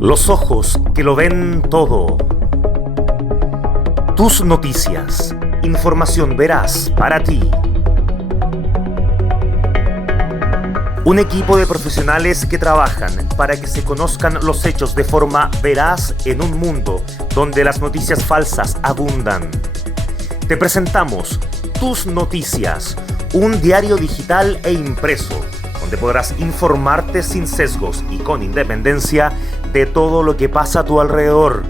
Los ojos que lo ven todo. Tus noticias. Información veraz para ti. Un equipo de profesionales que trabajan para que se conozcan los hechos de forma veraz en un mundo donde las noticias falsas abundan. Te presentamos Tus Noticias, un diario digital e impreso, donde podrás informarte sin sesgos y con independencia de todo lo que pasa a tu alrededor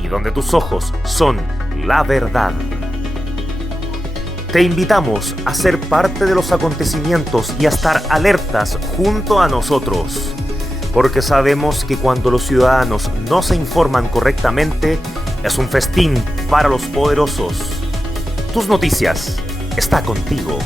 y donde tus ojos son la verdad. Te invitamos a ser parte de los acontecimientos y a estar alertas junto a nosotros, porque sabemos que cuando los ciudadanos no se informan correctamente, es un festín para los poderosos. Tus Noticias está contigo.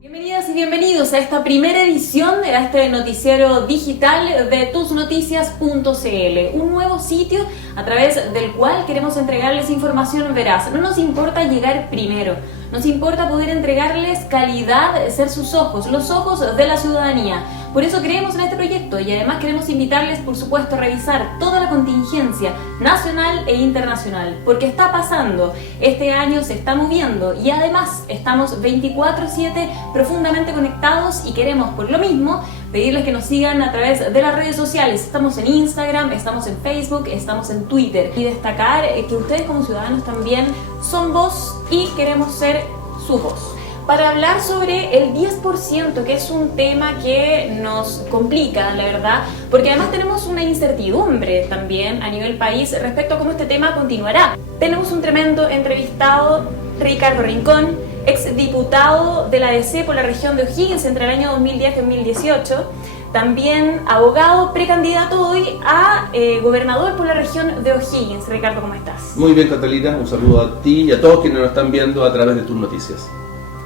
Bienvenidas y bienvenidos a esta primera edición de este noticiero digital de tusnoticias.cl, un nuevo sitio a través del cual queremos entregarles información veraz. No nos importa llegar primero, nos importa poder entregarles calidad, ser sus ojos, los ojos de la ciudadanía. Por eso creemos en este proyecto y además queremos invitarles, por supuesto, a revisar toda la contingencia nacional e internacional, porque está pasando, este año se está moviendo y además estamos 24/7 profundamente conectados y queremos, por lo mismo, pedirles que nos sigan a través de las redes sociales. Estamos en Instagram, estamos en Facebook, estamos en Twitter. Y destacar que ustedes como ciudadanos también son voz y queremos ser su voz. Para hablar sobre el 10%, que es un tema que nos complica, la verdad, porque además tenemos una incertidumbre también a nivel país respecto a cómo este tema continuará. Tenemos un tremendo entrevistado, Ricardo Rincón, exdiputado de la DC por la región de O'Higgins entre el año 2010 y 2018, también abogado, precandidato hoy a gobernador por la región de O'Higgins. Ricardo, ¿cómo estás? Muy bien, Catalina, un saludo a ti y a todos quienes nos están viendo a través de Tus Noticias.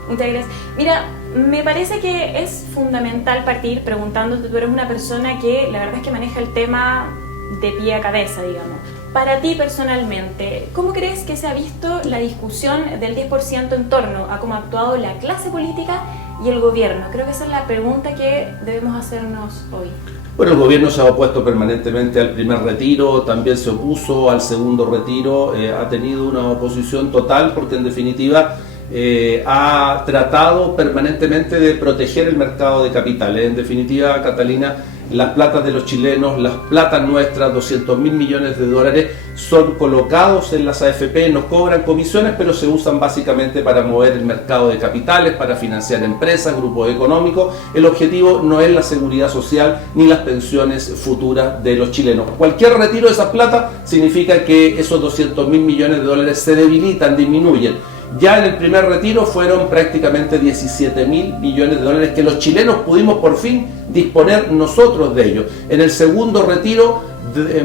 Muchas gracias. Mira, me parece que es fundamental partir preguntándote, tú eres una persona que la verdad es que maneja el tema de pie a cabeza, digamos. Para ti personalmente, ¿cómo crees que se ha visto la discusión del 10% en torno a cómo ha actuado la clase política y el gobierno? Creo que esa es la pregunta que debemos hacernos hoy. Bueno, el gobierno se ha opuesto permanentemente al primer retiro, también se opuso al segundo retiro, ha tenido una oposición total porque en definitiva ha tratado permanentemente de proteger el mercado de capitales. En definitiva, Catalina, las platas de los chilenos, las platas nuestras, 200.000 millones de dólares, son colocados en las AFP, nos cobran comisiones, pero se usan básicamente para mover el mercado de capitales, para financiar empresas, grupos económicos. El objetivo no es la seguridad social ni las pensiones futuras de los chilenos. Cualquier retiro de esas platas significa que esos 200.000 millones de dólares se debilitan, disminuyen. Ya en el primer retiro fueron prácticamente 17.000 millones de dólares que los chilenos pudimos por fin disponer nosotros de ellos. En el segundo retiro,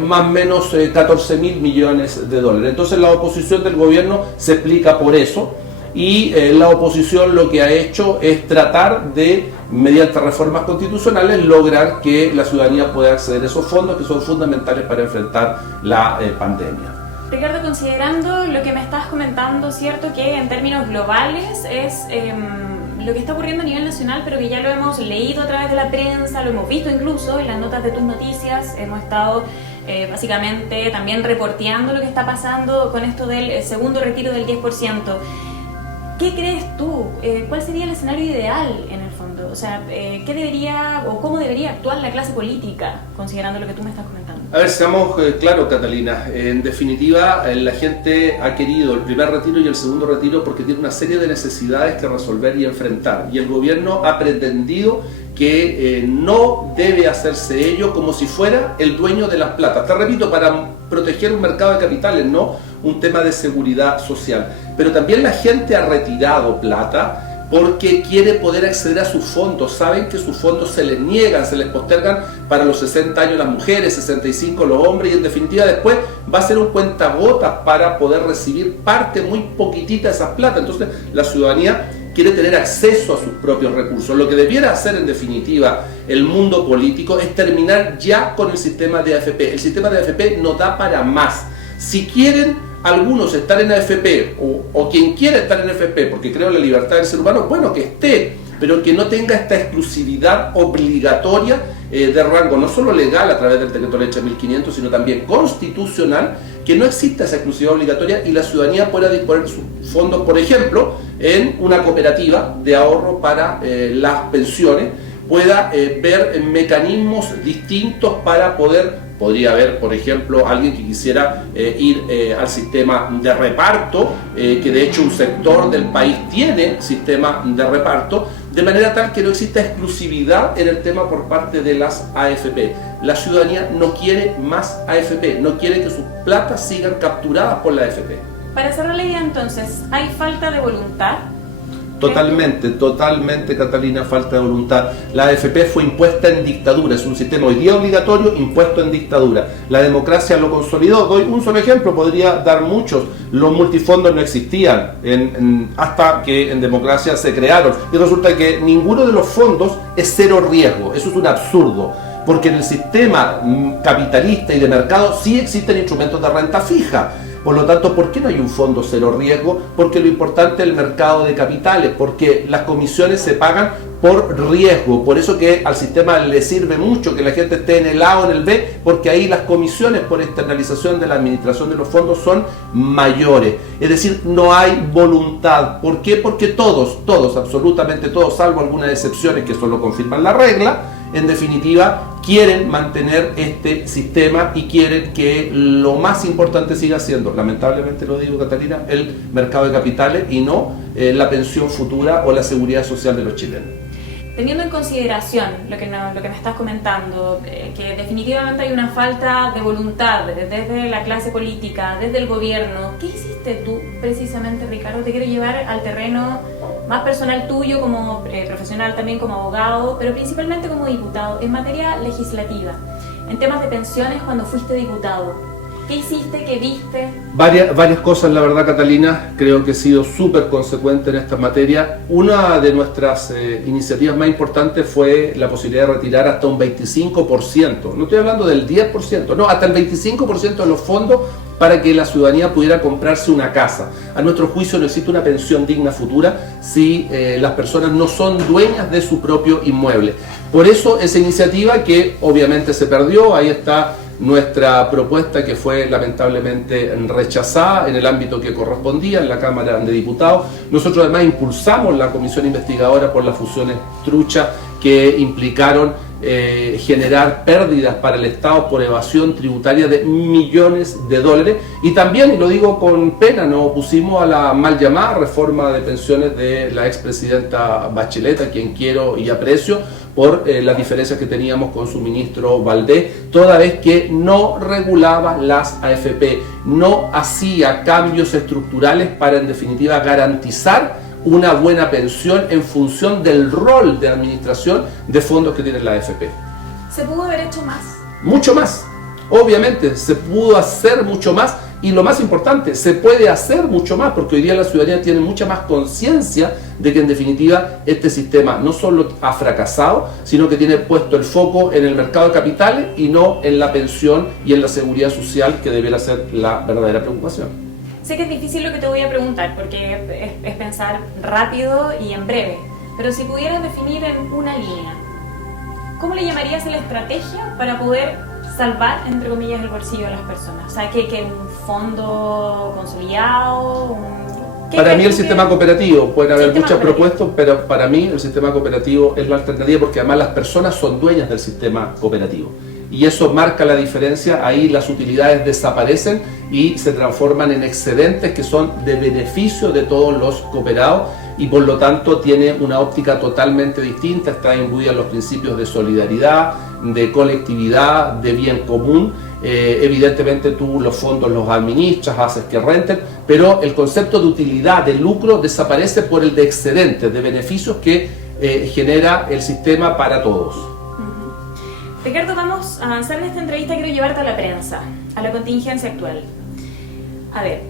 más o menos 14.000 millones de dólares. Entonces la oposición del gobierno se explica por eso y la oposición lo que ha hecho es tratar de, mediante reformas constitucionales, lograr que la ciudadanía pueda acceder a esos fondos que son fundamentales para enfrentar la pandemia. Ricardo, considerando lo que me estás comentando, cierto que en términos globales es lo que está ocurriendo a nivel nacional, pero que ya lo hemos leído a través de la prensa, lo hemos visto incluso en las notas de Tus Noticias, hemos estado básicamente también reporteando lo que está pasando con esto del segundo retiro del 10%. ¿Qué crees tú? ¿Cuál sería el escenario ideal en el fondo? O sea, ¿qué debería o cómo debería actuar la clase política, considerando lo que tú me estás comentando? A ver, seamos claros, Catalina. En definitiva, la gente ha querido el primer retiro y el segundo retiro porque tiene una serie de necesidades que resolver y enfrentar. Y el gobierno ha pretendido que no debe hacerse ello como si fuera el dueño de las platas. Te repito, para proteger un mercado de capitales, no un tema de seguridad social. Pero también la gente ha retirado plata porque quiere poder acceder a sus fondos. Saben que sus fondos se les niegan, se les postergan para los 60 años las mujeres, 65 los hombres, y en definitiva después va a ser un cuentagotas para poder recibir parte muy poquitita de esas plata. Entonces la ciudadanía quiere tener acceso a sus propios recursos. Lo que debiera hacer en definitiva el mundo político es terminar ya con el sistema de AFP. El sistema de AFP no da para más. Si quieren algunos estar en AFP o quien quiera estar en AFP porque creo en la libertad del ser humano, bueno, que esté. pero que no tenga esta exclusividad obligatoria de rango no solo legal a través del decreto ley 3500, sino también constitucional, que no exista esa exclusividad obligatoria y la ciudadanía pueda disponer sus fondos, por ejemplo, en una cooperativa de ahorro para las pensiones, pueda ver mecanismos distintos para podría haber, por ejemplo, alguien que quisiera ir al sistema de reparto, que de hecho un sector del país tiene sistema de reparto, de manera tal que no exista exclusividad en el tema por parte de las AFP. La ciudadanía no quiere más AFP, no quiere que sus platas sigan capturadas por la AFP. Para cerrar la idea entonces, ¿hay falta de voluntad? Totalmente, Catalina, falta de voluntad. La AFP fue impuesta en dictadura, es un sistema hoy día obligatorio impuesto en dictadura. La democracia lo consolidó. Doy un solo ejemplo, podría dar muchos. Los multifondos no existían hasta que en democracia se crearon. Y resulta que ninguno de los fondos es cero riesgo. Eso es un absurdo. Porque en el sistema capitalista y de mercado sí existen instrumentos de renta fija. Por lo tanto, ¿por qué no hay un fondo cero riesgo? Porque lo importante es el mercado de capitales, porque las comisiones se pagan por riesgo. Por eso que al sistema le sirve mucho que la gente esté en el A o en el B, porque ahí las comisiones por externalización de la administración de los fondos son mayores. Es decir, no hay voluntad. ¿Por qué? Porque todos, absolutamente todos, salvo algunas excepciones que solo confirman la regla, en definitiva, quieren mantener este sistema y quieren que lo más importante siga siendo, lamentablemente lo digo, Catalina, el mercado de capitales y no la pensión futura o la seguridad social de los chilenos. Teniendo en consideración lo que me estás comentando, que definitivamente hay una falta de voluntad desde la clase política, desde el gobierno, ¿qué hiciste tú precisamente, Ricardo? Te quiero llevar al terreno más personal tuyo como profesional, también como abogado, pero principalmente como diputado, en materia legislativa, en temas de pensiones cuando fuiste diputado. ¿Qué hiciste? ¿Qué viste? Varias cosas, la verdad, Catalina. Creo que he sido súper consecuente en esta materia. Una de nuestras iniciativas más importantes fue la posibilidad de retirar hasta un 25%. No estoy hablando del 10%, no, hasta el 25% de los fondos para que la ciudadanía pudiera comprarse una casa. A nuestro juicio no existe una pensión digna futura si las personas no son dueñas de su propio inmueble. Por eso esa iniciativa que obviamente se perdió, ahí está nuestra propuesta que fue lamentablemente rechazada en el ámbito que correspondía en la Cámara de Diputados. Nosotros además impulsamos la comisión investigadora por las fusiones trucha que implicaron generar pérdidas para el Estado por evasión tributaria de millones de dólares y también, y lo digo con pena, nos opusimos a la mal llamada reforma de pensiones de la expresidenta Bachelet, a quien quiero y aprecio por las diferencias que teníamos con su ministro Valdés, toda vez que no regulaba las AFP, no hacía cambios estructurales para en definitiva garantizar una buena pensión en función del rol de administración de fondos que tiene la AFP. ¿Se pudo haber hecho más? Mucho más, obviamente, se pudo hacer mucho más y lo más importante, se puede hacer mucho más porque hoy día la ciudadanía tiene mucha más conciencia de que en definitiva este sistema no solo ha fracasado, sino que tiene puesto el foco en el mercado de capitales y no en la pensión y en la seguridad social, que debiera ser la verdadera preocupación. Sé que es difícil lo que te voy a preguntar, porque es pensar rápido y en breve, pero si pudieras definir en una línea, ¿cómo le llamarías a la estrategia para poder salvar, entre comillas, el bolsillo de las personas? O sea, que un fondo consolidado, para mí el sistema cooperativo, pueden haber muchas propuestas, pero para mí el sistema cooperativo es la alternativa porque además las personas son dueñas del sistema cooperativo. Y eso marca la diferencia, ahí las utilidades desaparecen y se transforman en excedentes que son de beneficio de todos los cooperados y por lo tanto tiene una óptica totalmente distinta, está imbuida en los principios de solidaridad, de colectividad, de bien común. Evidentemente tú los fondos los administras, haces que renten, pero el concepto de utilidad, de lucro, desaparece por el de excedentes, de beneficios que genera el sistema para todos. Ricardo, vamos a avanzar en esta entrevista. Quiero llevarte a la prensa, a la contingencia actual. A ver,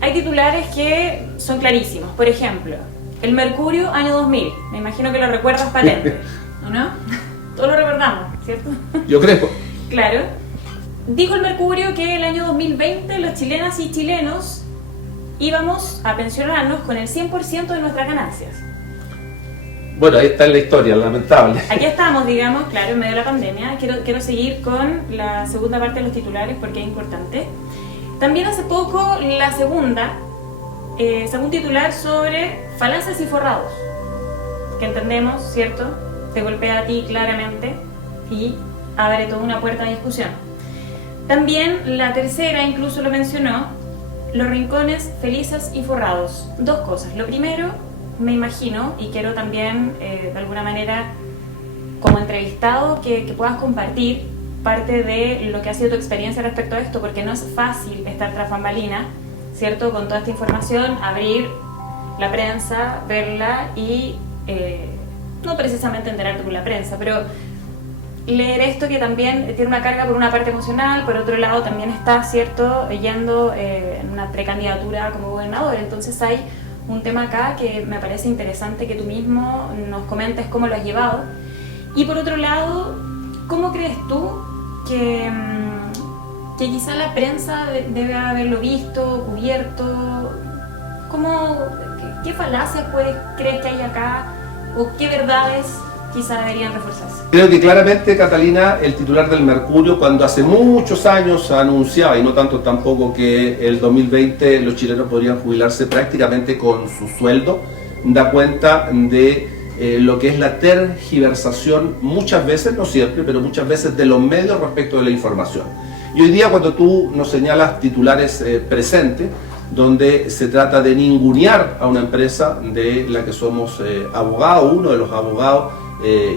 hay titulares que son clarísimos. Por ejemplo, el Mercurio año 2000. Me imagino que lo recuerdas patente, ¿o no? Todos lo recordamos, ¿cierto? Yo creo. Claro. Dijo el Mercurio que el año 2020 los chilenas y chilenos íbamos a pensionarnos con el 100% de nuestras ganancias. Bueno, ahí está la historia, lamentable. Aquí estamos, digamos, claro, en medio de la pandemia. Quiero seguir con la segunda parte de los titulares porque es importante. También hace poco la segunda, según titular sobre falacias y forrados, que entendemos, ¿cierto? Te golpea a ti claramente y abre toda una puerta de discusión. También la tercera incluso lo mencionó, los rincones felices y forrados. Dos cosas. Lo primero, me imagino, y quiero también de alguna manera como entrevistado que puedas compartir parte de lo que ha sido tu experiencia respecto a esto, porque no es fácil estar tras bambalinas, ¿cierto? Con toda esta información, abrir la prensa, verla y no precisamente enterarte con la prensa, pero leer esto que también tiene una carga por una parte emocional, por otro lado también está, ¿cierto?, yendo en una precandidatura como gobernador. Entonces hay un tema acá que me parece interesante que tú mismo nos comentes cómo lo has llevado. Y por otro lado, ¿cómo crees tú que quizá la prensa debe haberlo visto, cubierto? ¿Qué falacias crees que hay acá? ¿O qué verdades quizá deberían reforzarse? Creo que claramente, Catalina, el titular del Mercurio, cuando hace muchos años anunciaba, y no tanto tampoco, que el 2020 los chilenos podrían jubilarse prácticamente con su sueldo, da cuenta de lo que es la tergiversación muchas veces, no siempre, pero muchas veces de los medios respecto de la información. Y hoy día, cuando tú nos señalas titulares presentes, donde se trata de ningunear a una empresa de la que somos abogados, uno de los abogados,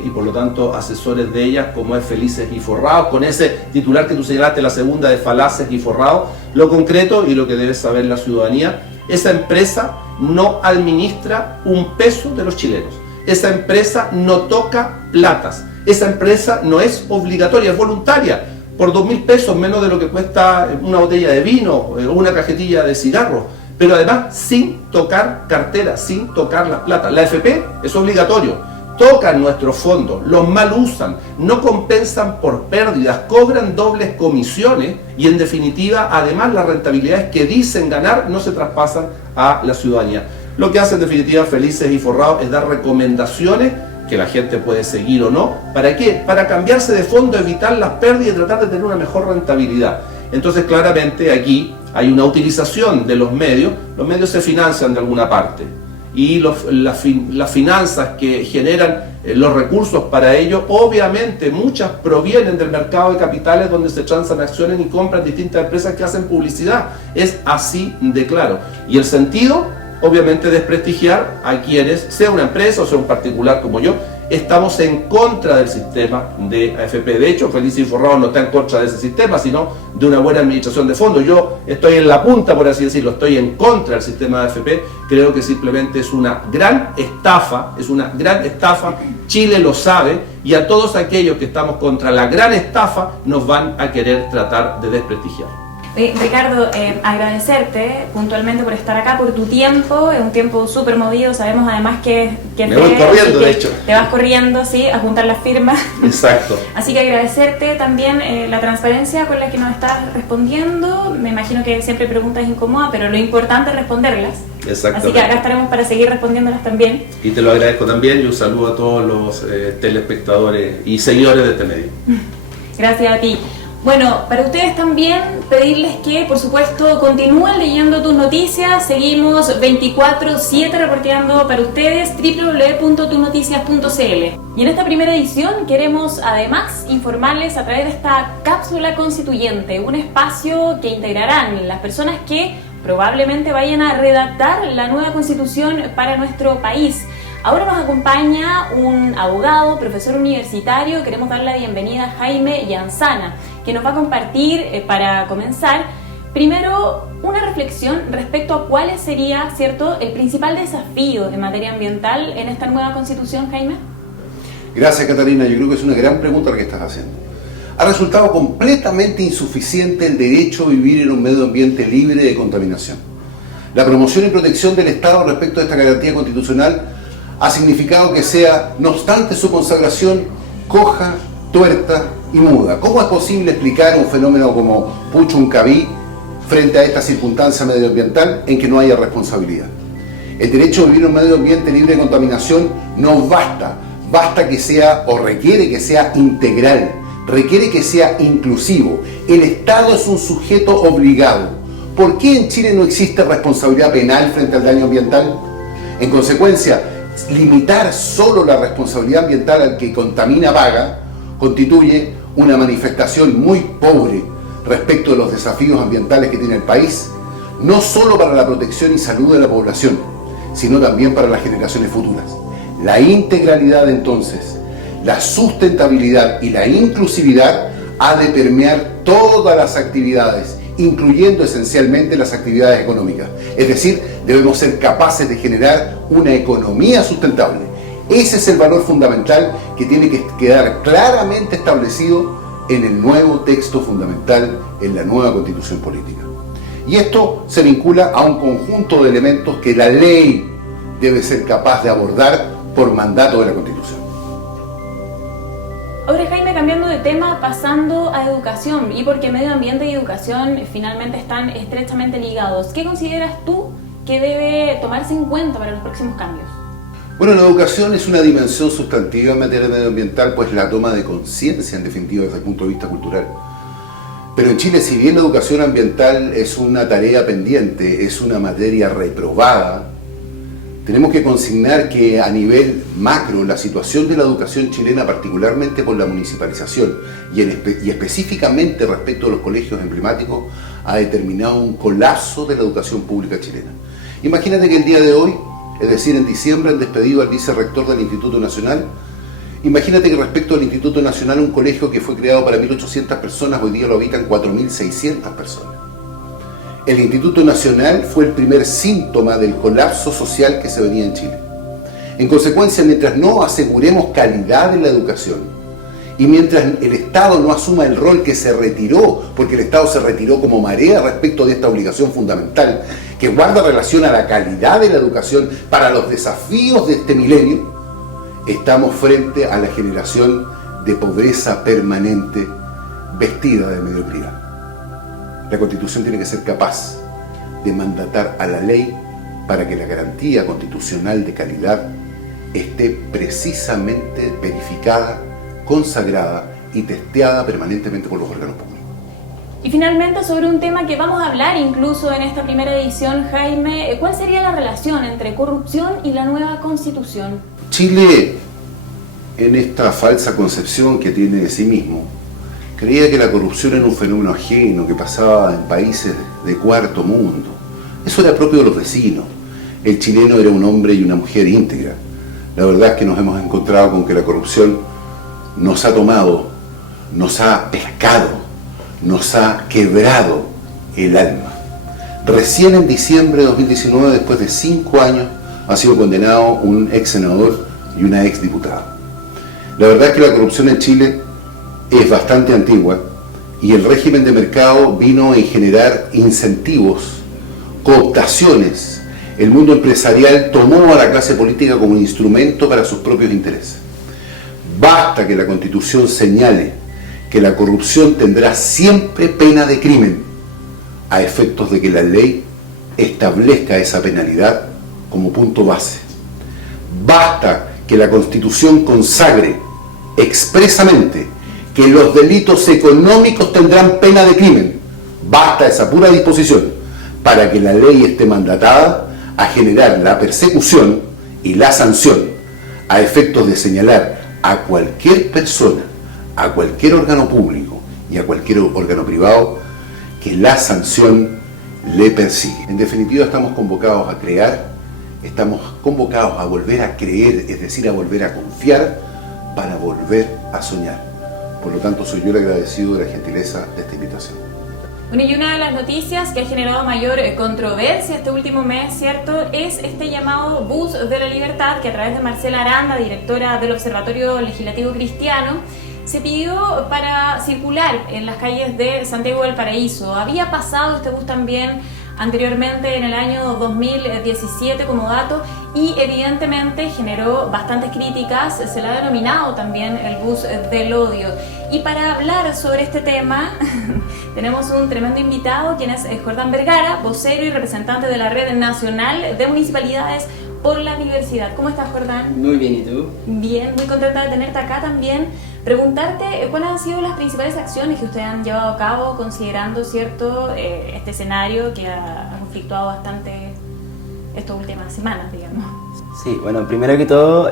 y por lo tanto asesores de ellas, como es Felices y Forrados, con ese titular que tú señalaste, la segunda de Falaces y Forrados. Lo concreto y lo que debe saber la ciudadanía: esa empresa no administra un peso de los chilenos, esa empresa no toca platas, esa empresa no es obligatoria, es voluntaria. Por 2.000 pesos, menos de lo que cuesta una botella de vino o una cajetilla de cigarros, pero además sin tocar cartera, sin tocar las plata. La AFP es obligatorio, tocan nuestros fondos, los mal usan, no compensan por pérdidas, cobran dobles comisiones y en definitiva, además, las rentabilidades que dicen ganar no se traspasan a la ciudadanía. Lo que hace en definitiva Felices y Forrados es dar recomendaciones que la gente puede seguir o no. ¿Para qué? Para cambiarse de fondo, evitar las pérdidas y tratar de tener una mejor rentabilidad. Entonces, claramente aquí hay una utilización de los medios se financian de alguna parte, y las finanzas que generan los recursos para ello, obviamente muchas provienen del mercado de capitales, donde se transan acciones y compran distintas empresas que hacen publicidad. Es así de claro. Y el sentido, obviamente, desprestigiar a quienes, sea una empresa o sea un particular como yo, estamos en contra del sistema de AFP. De hecho, Felices y Forrados no está en contra de ese sistema, sino de una buena administración de fondos. Yo estoy en la punta, por así decirlo, estoy en contra del sistema de AFP. Creo que simplemente es una gran estafa, Chile lo sabe, y a todos aquellos que estamos contra la gran estafa nos van a querer tratar de desprestigiar. Ricardo, agradecerte puntualmente por estar acá, por tu tiempo. Es un tiempo súper movido, sabemos además que me voy corriendo, de hecho. Te vas corriendo, sí, a juntar las firmas. Exacto. Así que agradecerte también la transparencia con la que nos estás respondiendo. Me imagino que siempre preguntas incómodas, pero lo importante es responderlas. Exactamente. Así que acá estaremos para seguir respondiéndolas también. Y te lo agradezco también, y un saludo a todos los telespectadores y seguidores de este medio. Gracias a ti. Bueno, para ustedes también pedirles que, por supuesto, continúen leyendo tus noticias. Seguimos 24/7 reporteando para ustedes, www.tunoticias.cl. Y en esta primera edición queremos además informarles a través de esta cápsula constituyente, un espacio que integrarán las personas que probablemente vayan a redactar la nueva constitución para nuestro país. Ahora nos acompaña un abogado, profesor universitario. Queremos dar la bienvenida a Jaime Yanzana, que nos va a compartir, para comenzar, primero una reflexión respecto a cuál sería, ¿cierto?, el principal desafío en materia ambiental en esta nueva constitución, Jaime. Gracias, Catalina. Yo creo que es una gran pregunta la que estás haciendo. Ha resultado completamente insuficiente el derecho a vivir en un medio ambiente libre de contaminación. La promoción y protección del Estado respecto a esta garantía constitucional ha significado que sea, no obstante su consagración, coja, tuerta y muda. ¿Cómo es posible explicar un fenómeno como Puchuncaví frente a esta circunstancia medioambiental en que no haya responsabilidad? El derecho a vivir en un medio ambiente libre de contaminación no basta, basta que sea o requiere que sea integral, requiere que sea inclusivo. El Estado es un sujeto obligado. ¿Por qué en Chile no existe responsabilidad penal frente al daño ambiental? En consecuencia, limitar solo la responsabilidad ambiental al que contamina paga constituye una manifestación muy pobre respecto de los desafíos ambientales que tiene el país, no solo para la protección y salud de la población, sino también para las generaciones futuras. La integralidad, entonces, la sustentabilidad y la inclusividad ha de permear todas las actividades, incluyendo esencialmente las actividades económicas. Es decir, debemos ser capaces de generar una economía sustentable. Ese es el valor fundamental que tiene que quedar claramente establecido en el nuevo texto fundamental, en la nueva Constitución Política. Y esto se vincula a un conjunto de elementos que la ley debe ser capaz de abordar por mandato de la Constitución. Ahora, Jaime, cambiando de tema, pasando a educación, y porque medio ambiente y educación finalmente están estrechamente ligados, ¿qué consideras tú que debe tomarse en cuenta para los próximos cambios? Bueno, la educación es una dimensión sustantiva en materia medioambiental, pues la toma de conciencia, en definitiva, desde el punto de vista cultural. Pero en Chile, si bien la educación ambiental es una tarea pendiente, es una materia reprobada, tenemos que consignar que a nivel macro la situación de la educación chilena, particularmente por la municipalización y específicamente respecto a los colegios emblemáticos, ha determinado un colapso de la educación pública chilena. Imagínate que el día de hoy, es decir, en diciembre, han despedido al vicerrector del Instituto Nacional. Imagínate que respecto al Instituto Nacional, un colegio que fue creado para 1.800 personas, hoy día lo habitan 4.600 personas. El Instituto Nacional fue el primer síntoma del colapso social que se venía en Chile. En consecuencia, mientras no aseguremos calidad en la educación y mientras el Estado no asuma el rol que se retiró, porque el Estado se retiró como marea respecto de esta obligación fundamental, que guarda relación a la calidad de la educación para los desafíos de este milenio, estamos frente a la generación de pobreza permanente vestida de mediocridad. La Constitución tiene que ser capaz de mandatar a la ley para que la garantía constitucional de calidad esté precisamente verificada, consagrada y testeada permanentemente por los órganos públicos. Y finalmente, sobre un tema que vamos a hablar incluso en esta primera edición, Jaime, ¿cuál sería la relación entre corrupción y la nueva Constitución? Chile, en esta falsa concepción que tiene de sí mismo, creía que la corrupción era un fenómeno ajeno que pasaba en países de cuarto mundo. Eso era propio de los vecinos. El chileno era un hombre y una mujer íntegra. La verdad es que nos hemos encontrado con que la corrupción nos ha tomado, nos ha pescado, nos ha quebrado el alma. Recién en diciembre de 2019, después de 5 años, ha sido condenado un ex senador y una ex diputada. La verdad es que la corrupción en Chile es bastante antigua y el régimen de mercado vino a generar incentivos, cooptaciones. El mundo empresarial tomó a la clase política como un instrumento para sus propios intereses. Basta que la Constitución señale que la corrupción tendrá siempre pena de crimen, a efectos de que la ley establezca esa penalidad como punto base. Basta que la Constitución consagre expresamente que los delitos económicos tendrán pena de crimen. Basta esa pura disposición para que la ley esté mandatada a generar la persecución y la sanción a efectos de señalar a cualquier persona, a cualquier órgano público y a cualquier órgano privado que la sanción le persigue. En definitiva, estamos convocados a crear, estamos convocados a volver a creer, es decir, a volver a confiar para volver a soñar. Por lo tanto, soy yo el agradecido de la gentileza de esta invitación. Bueno, y una de las noticias que ha generado mayor controversia este último mes, ¿cierto?, es este llamado Bus de la Libertad, que a través de Marcela Aranda, directora del Observatorio Legislativo Cristiano, se pidió para circular en las calles de Santiago del Paraíso. Había pasado este bus también anteriormente en el año 2017 como dato, y evidentemente generó bastantes críticas, se le ha denominado también el bus del odio. Y para hablar sobre este tema tenemos un tremendo invitado, quien es Jordán Vergara, vocero y representante de la Red Nacional de Municipalidades por la Diversidad. ¿Cómo estás, Jordán? Muy bien, ¿y tú? Bien, muy contenta de tenerte acá también. Preguntarte cuáles han sido las principales acciones que ustedes han llevado a cabo considerando, ¿cierto?, este escenario que ha conflictuado bastante estas últimas semanas, digamos. Sí, bueno, primero que todo,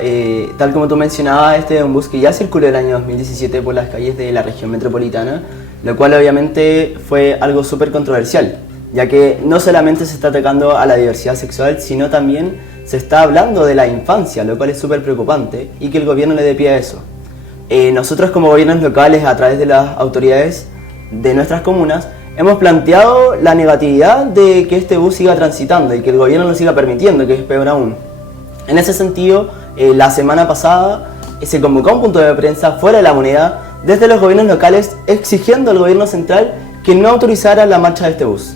tal como tú mencionabas, este es un bus que ya circuló el año 2017 por las calles de la región metropolitana, lo cual obviamente fue algo súper controversial, ya que no solamente se está atacando a la diversidad sexual, sino también se está hablando de la infancia, lo cual es súper preocupante, y que el gobierno le dé pie a eso. Nosotros como gobiernos locales, a través de las autoridades de nuestras comunas, hemos planteado la negatividad de que este bus siga transitando y que el gobierno lo siga permitiendo, que es peor aún. En ese sentido, la semana pasada se convocó un punto de prensa fuera de La Moneda desde los gobiernos locales exigiendo al gobierno central que no autorizara la marcha de este bus.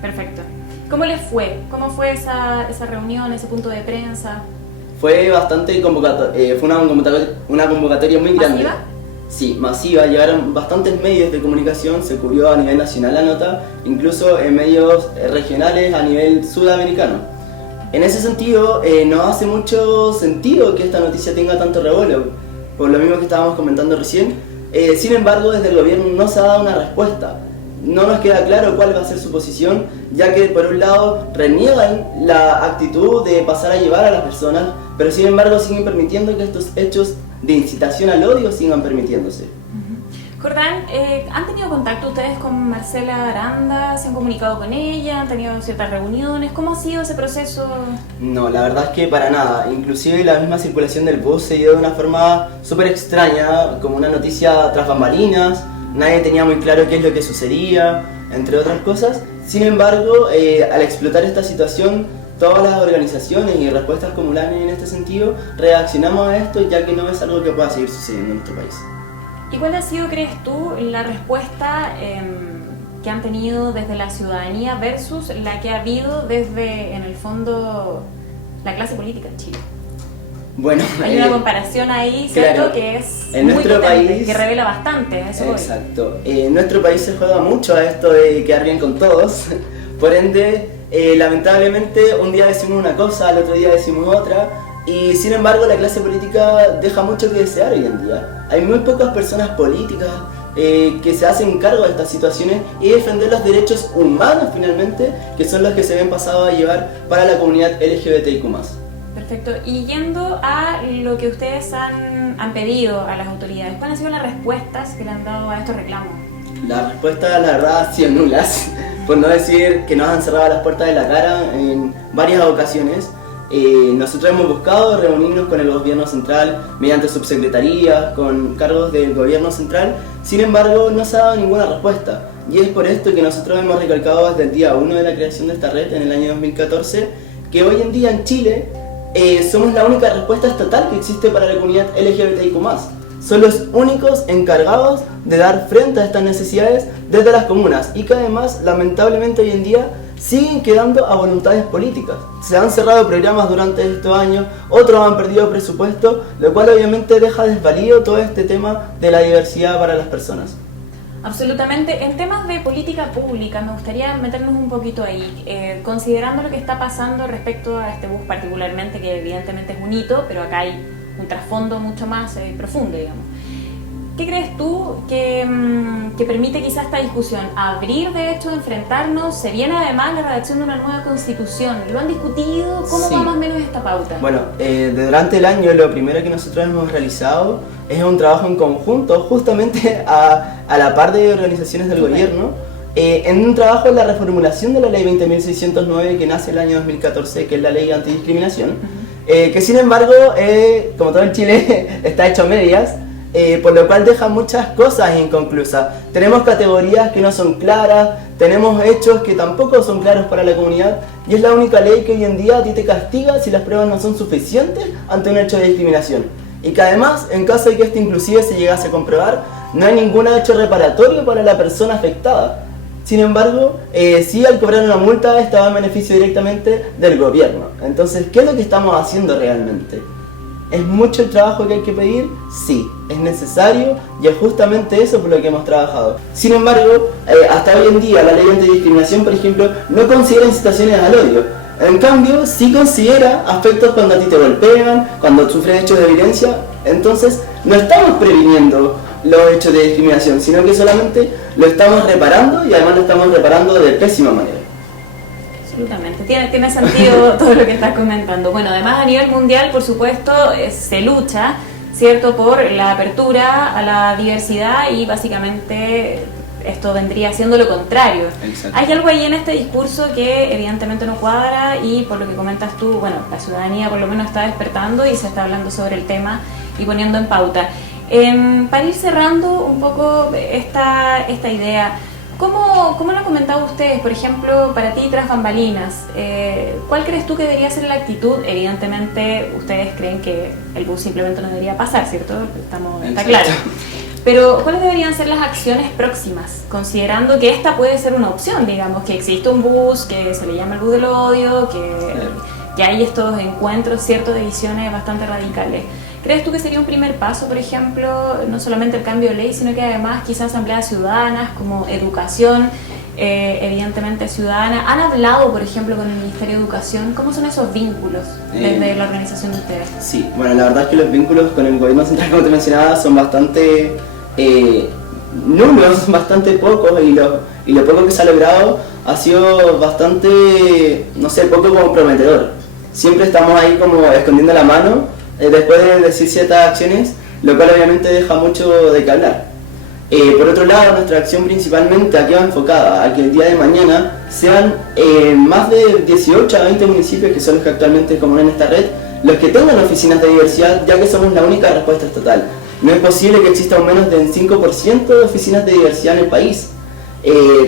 Perfecto. ¿Cómo les fue? ¿Cómo fue esa reunión, ese punto de prensa? Fue bastante fue una convocatoria muy grande. ¿Masiva? Sí, masiva. Llegaron bastantes medios de comunicación, se cubrió a nivel nacional la nota, incluso en medios regionales a nivel sudamericano. En ese sentido, no hace mucho sentido que esta noticia tenga tanto revuelo, por lo mismo que estábamos comentando recién. Sin embargo, desde el gobierno no se ha dado una respuesta. No nos queda claro cuál va a ser su posición, ya que por un lado reniegan la actitud de pasar a llevar a las personas, pero sin embargo siguen permitiendo que estos hechos de incitación al odio sigan permitiéndose. Jordán, ¿han tenido contacto ustedes con Marcela Aranda? ¿Se han comunicado con ella? ¿Han tenido ciertas reuniones? ¿Cómo ha sido ese proceso? No, la verdad es que para nada. Inclusive la misma circulación del bus se dio de una forma súper extraña, como una noticia tras bambalinas. Nadie tenía muy claro qué es lo que sucedía, entre otras cosas. Sin embargo, al explotar esta situación, todas las organizaciones y respuestas comunales en este sentido reaccionamos a esto, ya que no es algo que pueda seguir sucediendo en nuestro país. ¿Y cuál ha sido, crees tú, la respuesta que han tenido desde la ciudadanía versus la que ha habido desde, en el fondo, la clase política en Chile? Bueno, hay una comparación ahí, ¿cierto? Claro, que es en muy nuestro potente, país, que revela bastante. Eso exacto. En nuestro país se juega mucho a esto de quedar bien con todos. Por ende, lamentablemente, un día decimos una cosa, al otro día decimos otra. Y sin embargo, la clase política deja mucho que desear hoy en día. Hay muy pocas personas políticas que se hacen cargo de estas situaciones y defender los derechos humanos finalmente, que son los que se ven pasados a llevar para la comunidad LGBTIQ+. Perfecto. Y yendo a lo que ustedes han pedido a las autoridades, ¿cuáles han sido las respuestas que le han dado a estos reclamos? Las respuestas, la verdad, han sido nulas, por no decir que nos han cerrado las puertas de la cara en varias ocasiones. Nosotros hemos buscado reunirnos con el gobierno central mediante subsecretarías, con cargos del gobierno central, sin embargo no se ha dado ninguna respuesta. Y es por esto que nosotros hemos recalcado desde el día 1 de la creación de esta red, en el año 2014, que hoy en día en Chile somos la única respuesta estatal que existe para la comunidad LGBTIQ+. Son los únicos encargados de dar frente a estas necesidades desde las comunas y que además, lamentablemente hoy en día, siguen quedando a voluntades políticas. Se han cerrado programas durante estos años, otros han perdido presupuesto, lo cual obviamente deja desvalido todo este tema de la diversidad para las personas. Absolutamente. En temas de política pública me gustaría meternos un poquito ahí, considerando lo que está pasando respecto a este bus particularmente, que evidentemente es un hito, pero acá hay un trasfondo mucho más profundo, digamos. ¿Qué crees tú que permite quizá esta discusión? ¿Abrir, de hecho, enfrentarnos? ¿Se viene además la redacción de una nueva constitución? ¿Lo han discutido? ¿Cómo va más o menos esta pauta? Bueno, durante el año lo primero que nosotros hemos realizado es un trabajo en conjunto, justamente a la par de organizaciones del gobierno, en un trabajo en la reformulación de la ley 20.609 que nace el año 2014, que es la ley antidiscriminación, que sin embargo, como todo en Chile, está hecho a medias. Por lo cual deja muchas cosas inconclusas. Tenemos categorías que no son claras, tenemos hechos que tampoco son claros para la comunidad y es la única ley que hoy en día a ti te castiga si las pruebas no son suficientes ante un hecho de discriminación. Y que además, en caso de que este inclusive se llegase a comprobar, no hay ningún hecho reparatorio para la persona afectada. Sin embargo, sí, al cobrar una multa estaba en beneficio directamente del gobierno. Entonces, ¿qué es lo que estamos haciendo realmente? ¿Es mucho el trabajo que hay que pedir? Sí, es necesario y es justamente eso por lo que hemos trabajado. Sin embargo, hasta hoy en día la ley antidiscriminación, por ejemplo, no considera incitaciones al odio. En cambio, sí considera aspectos cuando a ti te golpean, cuando sufres hechos de violencia. Entonces, no estamos previniendo los hechos de discriminación, sino que solamente lo estamos reparando y además lo estamos reparando de pésima manera. Absolutamente, tiene sentido todo lo que estás comentando. Bueno, además a nivel mundial, por supuesto, se lucha, ¿cierto?, por la apertura a la diversidad y básicamente esto vendría siendo lo contrario. Exacto. Hay algo ahí en este discurso que evidentemente no cuadra y por lo que comentas tú, bueno, la ciudadanía por lo menos está despertando y se está hablando sobre el tema y poniendo en pauta. Para ir cerrando un poco esta idea, ¿cómo lo han comentado ustedes? Por ejemplo, para ti, tras bambalinas, ¿cuál crees tú que debería ser la actitud? Evidentemente, ustedes creen que el bus simplemente no debería pasar, ¿cierto? Está claro. Pero, ¿cuáles deberían ser las acciones próximas? Considerando que esta puede ser una opción, digamos, que existe un bus, que se le llama el bus del odio, que hay estos encuentros, ¿cierto?, de visiones bastante radicales. ¿Crees tú que sería un primer paso, por ejemplo, no solamente el cambio de ley, sino que además quizás asambleas ciudadanas como educación, evidentemente ciudadana? ¿Han hablado, por ejemplo, con el Ministerio de Educación? ¿Cómo son esos vínculos desde la organización de ustedes? Sí, bueno, la verdad es que los vínculos con el gobierno central, como te mencionaba, son bastante nulos, bastante pocos, y lo poco que se ha logrado ha sido bastante, no sé, poco comprometedor. Siempre estamos ahí como escondiendo la mano después de decir ciertas acciones, lo cual obviamente deja mucho de qué hablar. Por otro lado, nuestra acción principalmente aquí va enfocada a que el día de mañana sean más de 18 a 20 municipios, que son los que actualmente componen esta red, los que tengan oficinas de diversidad, ya que somos la única respuesta estatal. No es posible que exista un menos del 5% de oficinas de diversidad en el país.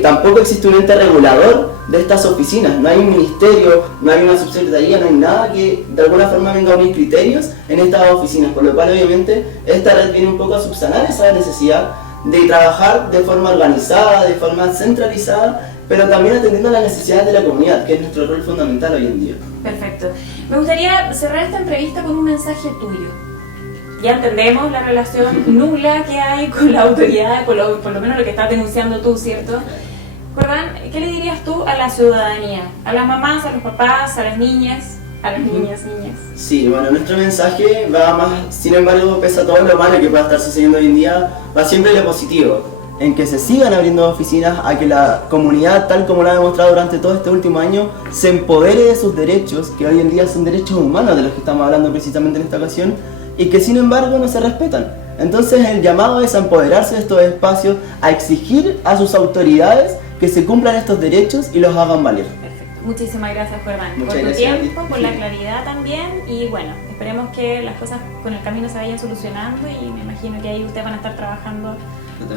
Tampoco existe un ente regulador de estas oficinas, no hay un ministerio, no hay una subsecretaría, no hay nada que de alguna forma venga a unir criterios en estas oficinas, por lo cual obviamente esta red viene un poco a subsanar esa necesidad de trabajar de forma organizada, de forma centralizada, pero también atendiendo a las necesidades de la comunidad, que es nuestro rol fundamental hoy en día. Perfecto. Me gustaría cerrar esta entrevista con un mensaje tuyo. Ya entendemos la relación nula que hay con la autoridad, por lo menos lo que estás denunciando tú, ¿cierto? Jordán, ¿qué le dirías tú a la ciudadanía? A las mamás, a los papás, a las niñas, niñas. Sí, bueno, nuestro mensaje va más, sin embargo, pese a todo lo malo que pueda estar sucediendo hoy en día, va siempre en lo positivo, en que se sigan abriendo oficinas, a que la comunidad, tal como lo ha demostrado durante todo este último año, se empodere de sus derechos, que hoy en día son derechos humanos de los que estamos hablando precisamente en esta ocasión, y que sin embargo no se respetan. Entonces el llamado es a empoderarse de estos espacios, a exigir a sus autoridades que se cumplan estos derechos y los hagan valer. Perfecto. Muchísimas gracias, Jordán, por tu gracias tiempo, por la claridad también, y bueno, esperemos que las cosas con el camino se vayan solucionando y me imagino que ahí ustedes van a estar trabajando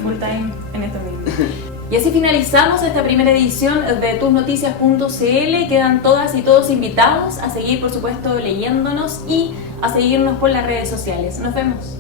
full time en esto mismo. Y así finalizamos esta primera edición de tusnoticias.cl. Quedan todas y todos invitados a seguir, por supuesto, leyéndonos y a seguirnos por las redes sociales. Nos vemos.